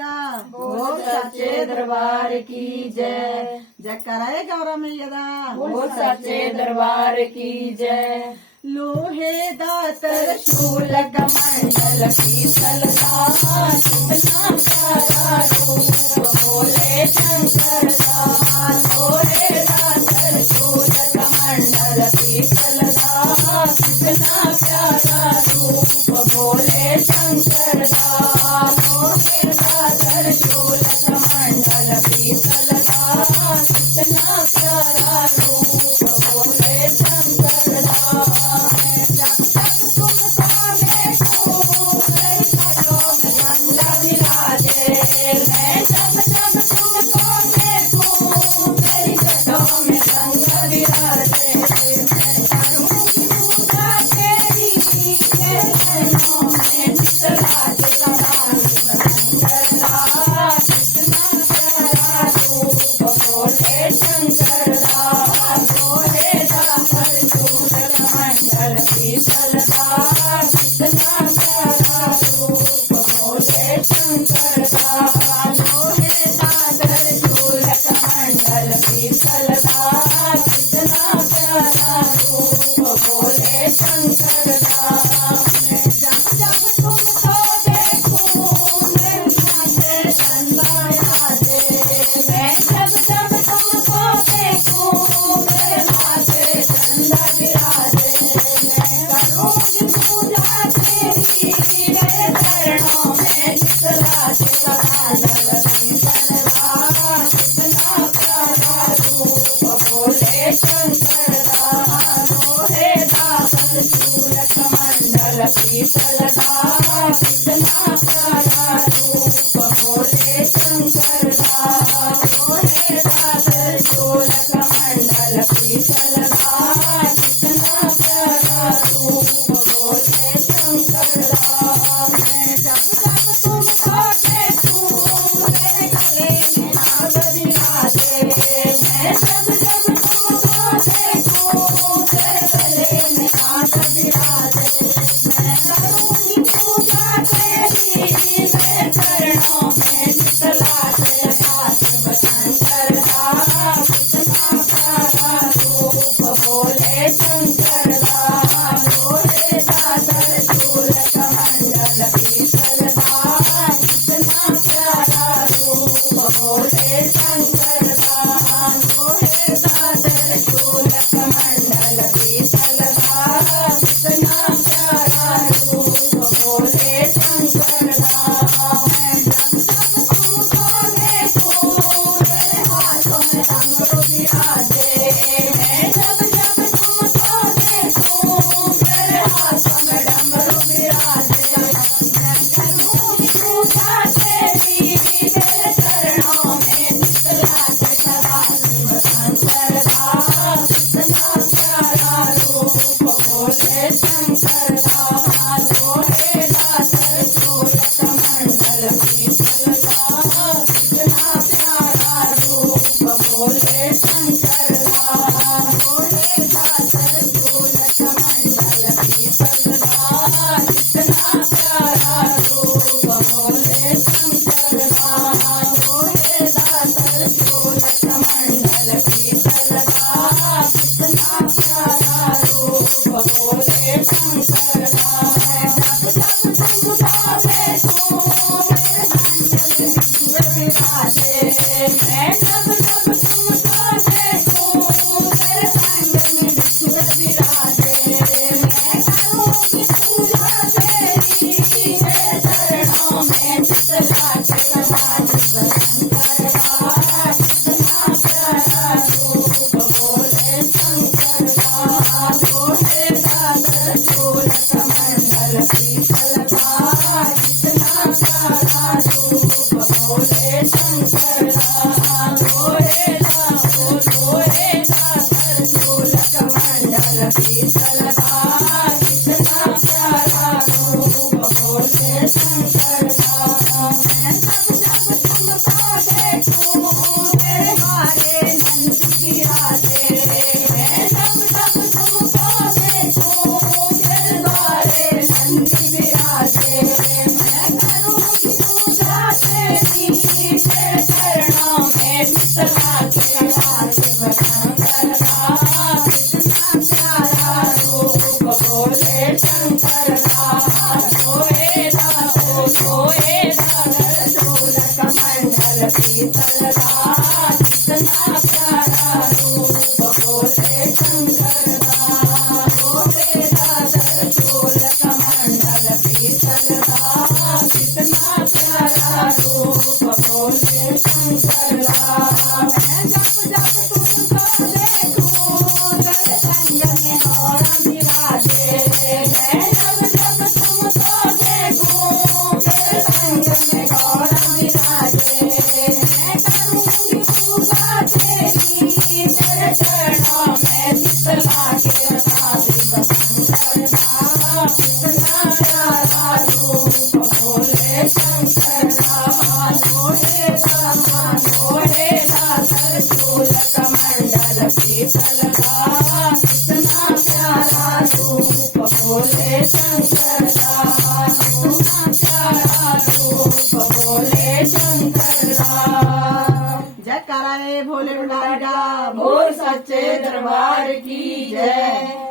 मैया बोल सच्चे दरबार की जय। जयकारा गौरा मैया दा बोल सच्चे दरबार की जय। लोहे दा त्रिशूल कमंडल पीतल का कितना प्यारा रूप भोले शंकर का। लोहे का त्रिशूल कमंडल पीतल का कितना प्यारा रूप भोले शंकर का। लोहे का त्रिशूल कमंडल पीतल का कितना प्यारा रूप भोले शंकर का। शंकर कमंडल पीतल का कितना प्यारा रूप बोले शंकर का बोले दादर चोल कमंडल पीतल का कितना प्यारा रूप बोले शंकर का मैं जब जब तुमको देखूं तेरे संग में और विराजे मैं जब जब तुमको देखूं तेरे संग में और विराजे मैं करूंगी पूजा तेरी तेरे चरणों में शीतला के साथ शंकर का कितना प्यारा रूप बोले शंकर का मोहे दादर चोल कमंडल पीतल का कितना प्यारा रूप बोले शंकर का कितना प्यारा रूप बोले शंकर का जय कराए भोले भंडारी का बोल सच्चे दरबार की जय।